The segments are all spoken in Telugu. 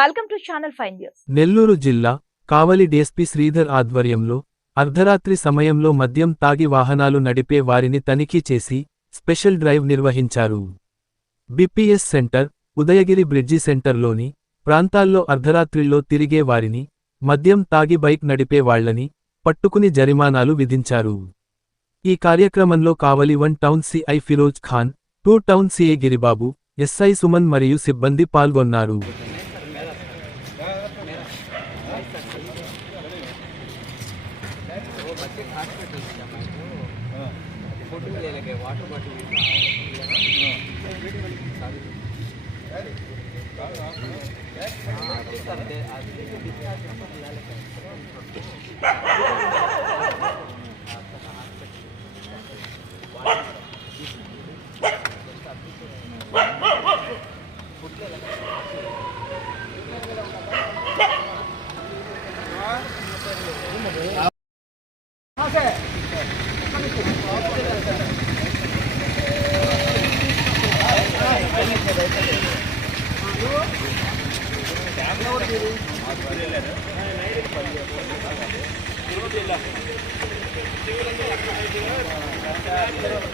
Welcome to channel five news Nellore జిల్లా కావలి డీఎస్పీ శ్రీధర్ ఆధ్వర్యంలో అర్ధరాత్రి సమయంలో మద్యం తాగి వాహనాలు నడిపే వారిని తనిఖీ చేసి స్పెషల్ డ్రైవ్ నిర్వహించారు. బిపిఎస్ సెంటర్ ఉదయగిరి బ్రిడ్జి సెంటర్లోని ప్రాంతాల్లో అర్ధరాత్రిల్లో తిరిగే వారిని మద్యం తాగి బైక్ నడిపే వాళ్ళని పట్టుకుని జరిమానాలు విధించారు. ఈ కార్యక్రమంలో Kavali one town CI Firoz Khan two town CI Giribabu SI Suman మరియు సిబ్బంది పాల్గొన్నారు. ಮಧ್ಯಕ್ಕೆ ಹಾಸ್ಪಿಟಲ್ ಇದೆ ಫುಡ್ ಮೇಲೆ ವಾಟರ್ ಬಾಟಲ್ ಹಾಸ್ಪಿಟಲ್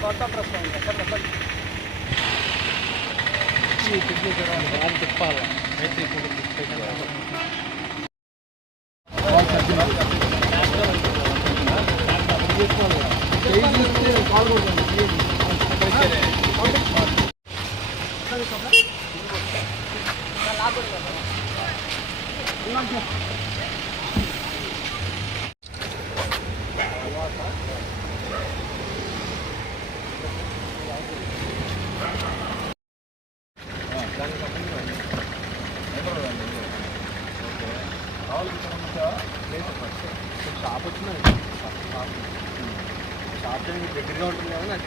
కొత్త ప్రశ్న తిప్పాలి రైతు స్టార్టింగ్ దగ్గరగా ఉంటుంది కానీ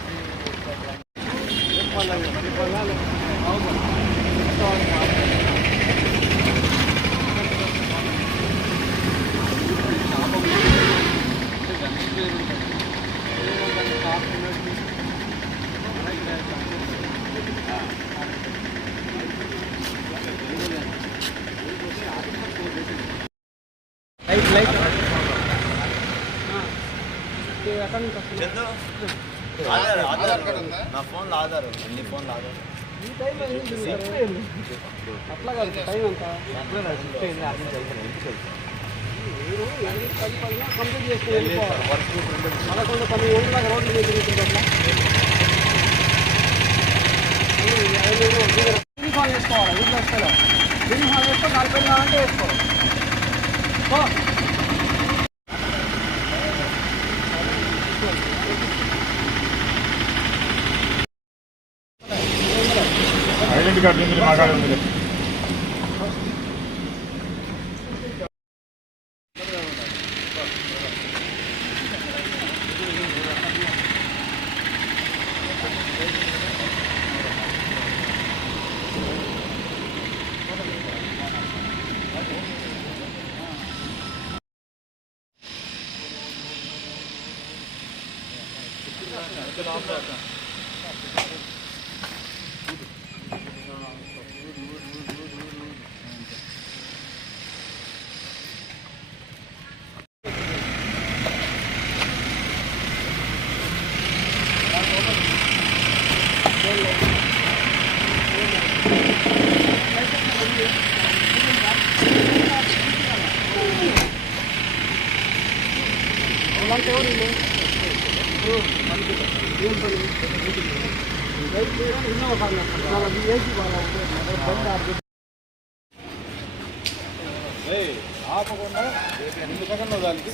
ఆధార్ ఆధార్ నా ఫోన్లో ఆధార్ ఉంది. నీ ఫోన్లో ఆధార్? అట్లా కాదు టైం ఎంత మీరు ఎనిమిది పది పదిన కంప్లీట్ చేసుకుని వెళ్ళిపోవాలి. పదకొండు పన్నెండు గంటల దాకా రోడ్లు మీద తిరుగుతుంటే యూనిఫామ్ వేసుకోవాలి వీళ్ళు వస్తారు యూనిఫామ్ వేసుకో నలభై కావాలంటే వేసుకోవాలి. ఓ. ఐడెంటి కార్డు ఉంది మా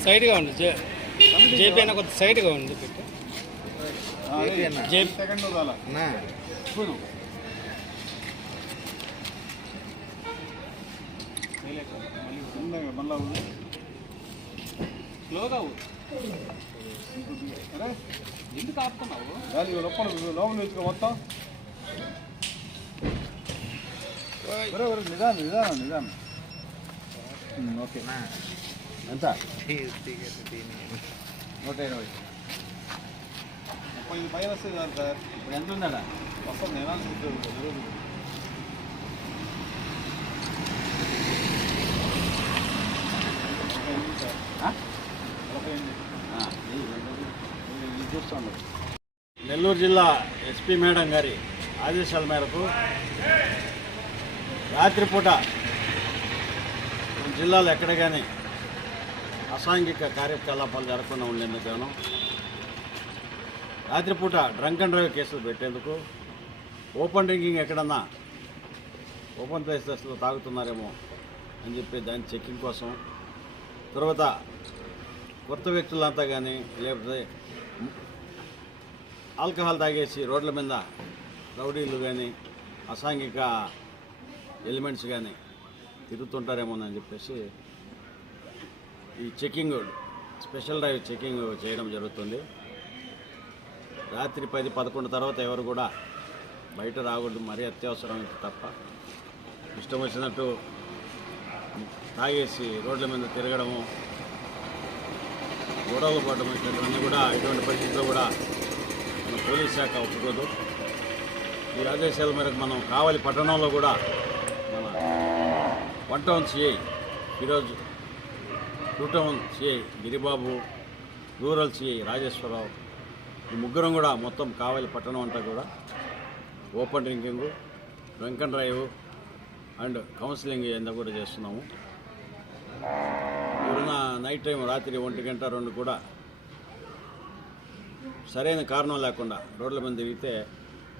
సైడ్గా ఉంది జేపీ అన్న కొద్ది సైడ్గా ఉంది పెట్టు జేబీ సెకండ్లు ఇప్పుడు మళ్ళీ మళ్ళీ స్లోగా అరే ఎందుకు ఆపుతున్నావు? దాని లోపల లోపల వేసుకో మొత్తం. నిదానం నిదానం నిదానం. ఓకే. ఎంత? నూట ఇరవై. ముప్పై పైన వస్తుంది సార్. సార్ ఇప్పుడు ఎంత ఉన్నాడా? వస్తుంది ఎనాలిసిస్ జరుగుతుంది Huh? చూస్తాను. నెల్లూరు జిల్లా ఎస్పీ మేడం గారి ఆదేశాల మేరకు రాత్రిపూట జిల్లాలో ఎక్కడ కానీ అసాంఘిక కార్యకలాపాలు జరగకుండా ఉండేందుకు గాను రాత్రిపూట డ్రంక్ అండ్ డ్రైవ్ కేసులు పెట్టేందుకు ఓపెన్ డ్రింకింగ్ ఎక్కడన్నా ఓపెన్ ప్లేసెస్లో తాగుతున్నారేమో అని చెప్పి దాని చెక్కింగ్ కోసం తర్వాత కొత్త వ్యక్తులంతా కానీ లేకపోతే ఆల్కహాల్ తాగేసి రోడ్ల మీద రౌడీలు కానీ అసాంఘిక ఎలిమెంట్స్ కానీ తిరుగుతుంటారేమోనని చెప్పేసి ఈ చెకింగ్ స్పెషల్ డ్రైవ్ చెకింగ్ చేయడం జరుగుతుంది. రాత్రి పది పదకొండు తర్వాత ఎవరు కూడా బయట రాకూడదు. మరీ అత్యవసరం తప్ప. ఇష్టం వచ్చినట్టు తాగేసి రోడ్ల మీద తిరగడము గొడవలు పడడం ఇటువంటివన్నీ కూడా ఇటువంటి పరిస్థితుల్లో కూడా మన పోలీస్ శాఖ ఒప్పుకోదు. ఈ ఆదేశాల మేరకు మనం కావలి పట్టణంలో కూడా మన వన్ టౌన్ సిఐ ఈరోజు two town CI Giribabu rural CI Rajeswararao ఈ ముగ్గురం కూడా మొత్తం కావలి పట్టణం అంతా కూడా open drinking drunk and drive and counselling ఎంత కూడా చేస్తున్నాము. ఉన్న నైట్ టైం రాత్రి ఒంటి గంట రెండు కూడా సరైన కారణం లేకుండా రోడ్ల మీద తిరిగితే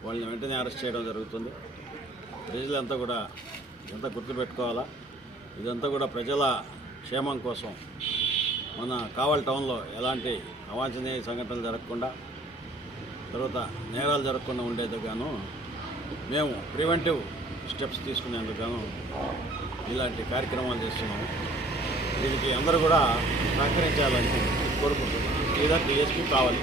వాళ్ళని వెంటనే అరెస్ట్ చేయడం జరుగుతుంది. ప్రజలంతా కూడా ఇదంతా గుర్తుపెట్టుకోవాలా? ఇదంతా కూడా ప్రజల క్షేమం కోసం మన కావల్ టౌన్లో ఎలాంటి అవాంఛనీయ సంఘటనలు జరగకుండా తర్వాత నేరాలు జరగకుండా ఉండేందుకు మేము ప్రివెంటివ్ స్టెప్స్ తీసుకునేందుకు గాను ఇలాంటి కార్యక్రమాలు చేస్తున్నాము. దీనికి అందరూ కూడా సహకరించాలని కోరుకుంటున్నాను. లేదా డిఎస్పీ కావాలి.